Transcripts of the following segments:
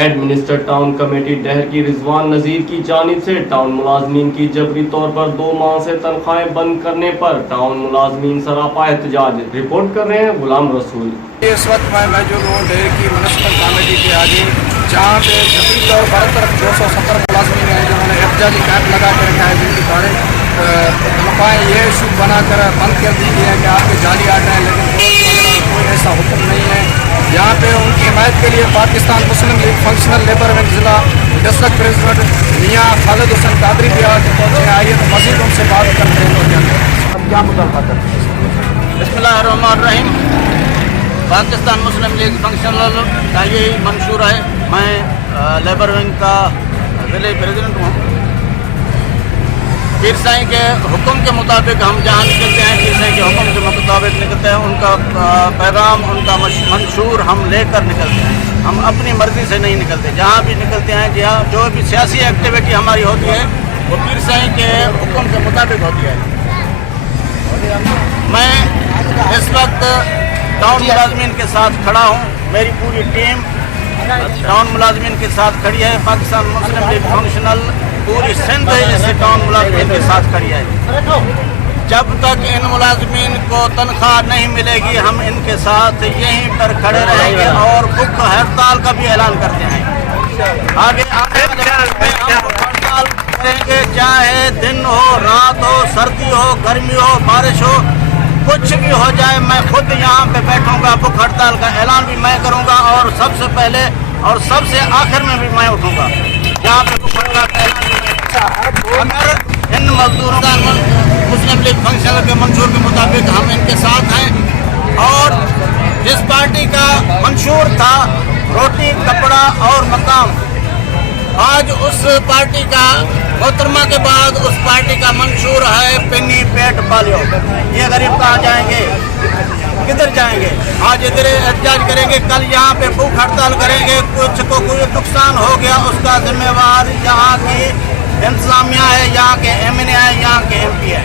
Administer town committee Dahar کی رضوان نذیر کی جانب سے ٹاؤن ملازمین کی جبری طور پر 2 ماہ سے تنخواہیں بند کرنے پر ٹاؤن ملازمین سراپا احتجاج۔ رپورٹ کر رہے ہیں غلام رسول۔ اس وقت میں موجود ہوں ڈہر کی میونسپل کمیٹی کے آگے، جہاں پہ جبری طور پر 270 ملازمین ہیں جنہوں نے احتجاجی کیمپ لگا کے رکھا ہے، جن کی تنخواہیں یہ ایشو بنا کر بند کر دی گئی ہے کہ آپ کے جعلی آرڈر ہیں، لیکن کوئی ایسا حکم نہیں ہے۔ یہاں پہ ان کی حمایت کے لیے پاکستان مسلم لیگ فنکشنل لیبر ونگ ضلع ڈسٹرکٹ پریزیڈنٹ میاں خالد حسین قادری بھی آج پہنچے ہیں۔ آئیے تو مزید ان سے بات کرتے ہیں۔ اب کیا مطالبہ کرتے ہیں؟ بسم اللہ الرحمن الرحیم۔ پاکستان مسلم لیگ فنکشنل کا یہی منشور ہے۔ میں لیبر ونگ کا ضلعی پریزیڈنٹ ہوں۔ پیر سائی کے حکم کے مطابق ہم جہاں نکلتے ہیں، پیر سائی کے حکم کے مطابق نکلتے ہیں۔ ان کا پیغام، ان کا منشور ہم لے کر نکلتے ہیں۔ ہم اپنی مرضی سے نہیں نکلتے۔ جہاں بھی نکلتے ہیں، جہاں جو بھی سیاسی ایکٹیویٹی ہماری ہوتی ہے وہ پیر سائی کے حکم کے مطابق ہوتی ہے۔ میں اس وقت ٹاؤن ملازمین کے ساتھ کھڑا ہوں۔ میری پوری ٹیم ٹاؤن ملازمین کے ساتھ کھڑی ہے۔ پاکستان مسلم لیگ فنکشنل پوری سندھ اس ٹاؤن ملازمین کے ساتھ کھڑی ہے۔ جب تک ان ملازمین کو تنخواہ نہیں ملے گی، ہم ان کے ساتھ یہیں پر کھڑے رہیں گے اور بھوک ہڑتال کا بھی اعلان کرتے ہیں۔ آگے آنے والے وقت میں ہم ہڑتال کریں گے، چاہے دن ہو، رات ہو، سردی ہو، گرمی ہو، بارش ہو، کچھ بھی ہو جائے۔ میں خود یہاں پہ بیٹھوں گا، بھوک ہڑتال کا اعلان بھی میں کروں گا اور سب سے پہلے اور سب سے آخر میں بھی میں اٹھوں گا۔ یہاں پہ بھوک ہڑتال کا اعلان اگر ان مزدوروں کا مسلم لیگ فنکشنل کے منشور کے مطابق ہم ان کے ساتھ ہیں، اور جس پارٹی کا منشور تھا روٹی، کپڑا اور مقام، آج اس پارٹی کا محترمہ کے بعد اس پارٹی کا منشور ہے پنی پیٹ پالیو۔ یہ غریب کہاں جائیں گے؟ کدھر جائیں گے؟ آج ادھر احتجاج کریں گے، کل یہاں پہ بھوک ہڑتال کریں گے۔ کچھ کو کوئی نقصان ہو گیا، اس کا ذمہ وار یہاں کی انتظامیہ ہے، یہاں کے ایم این اے ہے، یہاں کے ایم پی ہے۔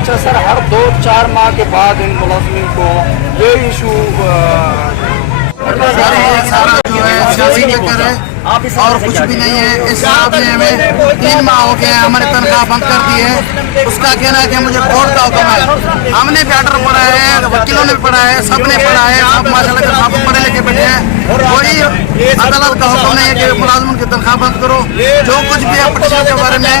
اچھا سر، ہر 2-4 ماہ کے بعد ان ملازمین کو یہ ایشو جو ہے سیاسی چکر ہے اور کچھ بھی نہیں ہے۔ اس صاحب نے ہمیں 3 ماہ ہو گئے ہیں، ہماری تنخواہ بند کر دی ہے۔ اس کا کہنا ہے کہ مجھے کورٹ کا حکم ہے۔ ہم نے بھی آرڈر پڑھا ہے، وکیلوں نے بھی پڑھا ہے، سب نے پڑھا ہے، سب ماشاء اللہ سب پڑھے لکھے بیٹھے ہیں۔ کوئی عدالت کا حکم نہیں ہے کہ ملازمین کی تنخواہ بند کرو۔ جو کچھ بھی ہے پٹیشن کے بارے میں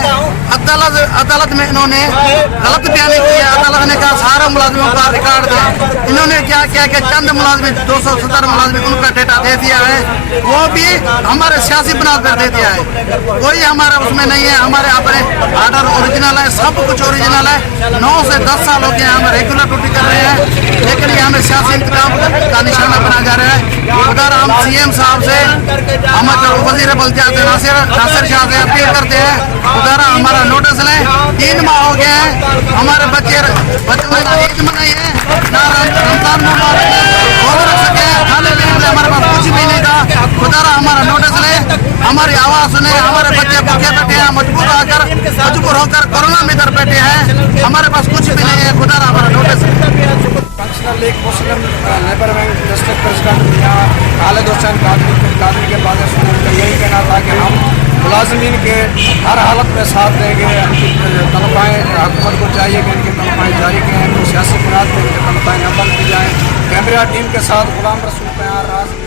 عدالت میں انہوں نے غلط بیانی کی ہے۔ عدالت نے کہا سارا ملازموں کا ریکارڈ دیں۔ انہوں نے کیا کیا کہ چند ملازمین 270 ملازمین ان کا ڈیٹا دے دیا ہے، وہ بھی ہمارے سیاسی بنیاد پر دے دیا ہے۔ کوئی ہمارا اس میں نہیں ہے۔ ہمارے اپنے آرڈر اوریجنل ہے، سب کچھ اوریجنل ہے۔ 9 سے 10 سال ہو گئے ہم ریگولر ڈیوٹی کر رہے ہیں، لیکن یہ ہمیں سیاسی انتخاب کا نشانہ بنا جا رہا ہے۔ ادھر ہم سی ایم صاحب سے، ہم وزیر بلدیات ناصر شاہ سے اپیل کرتے ہیں، ادھر ہمارا نوٹس لیں۔ 3 ماہ ہو گئے ہیں، ہمارے بچوں نے نہ عید منائی ہے، نہ رمضان مبارک رکھ سکے ہیں، کھانے پینے کے لیے ہمارے پاس کچھ بھی نہیں تھا۔ ادھر ہمارا نوٹس لیں، ہماری آواز سنیں۔ ہمارے بچے بھوکے بیٹھے ہیں، مجبور ہو کر کورونا میں ادھر بیٹھے ہیں، ہمارے پاس کچھ بھی نہیں ہے۔ خدا ہمارا نوٹس فنکشنل لیگ مسلم لیبر ونگ ڈسٹرکٹ پریزیڈنٹ میاں خالد حسین قادری کے بعد کا یہی کہنا تھا کہ ہم ملازمین کے ہر حالت میں ساتھ دیں گے۔ ان کی تنخواہیں حکومت کو چاہیے کہ ان کی تنخواہیں جاری کریں، ان کو سیاسی بنیاد پر ان کی تنخواہیں نہ بند کی جائیں۔ کیمرہ ٹیم کے ساتھ غلام رسول پیار راز۔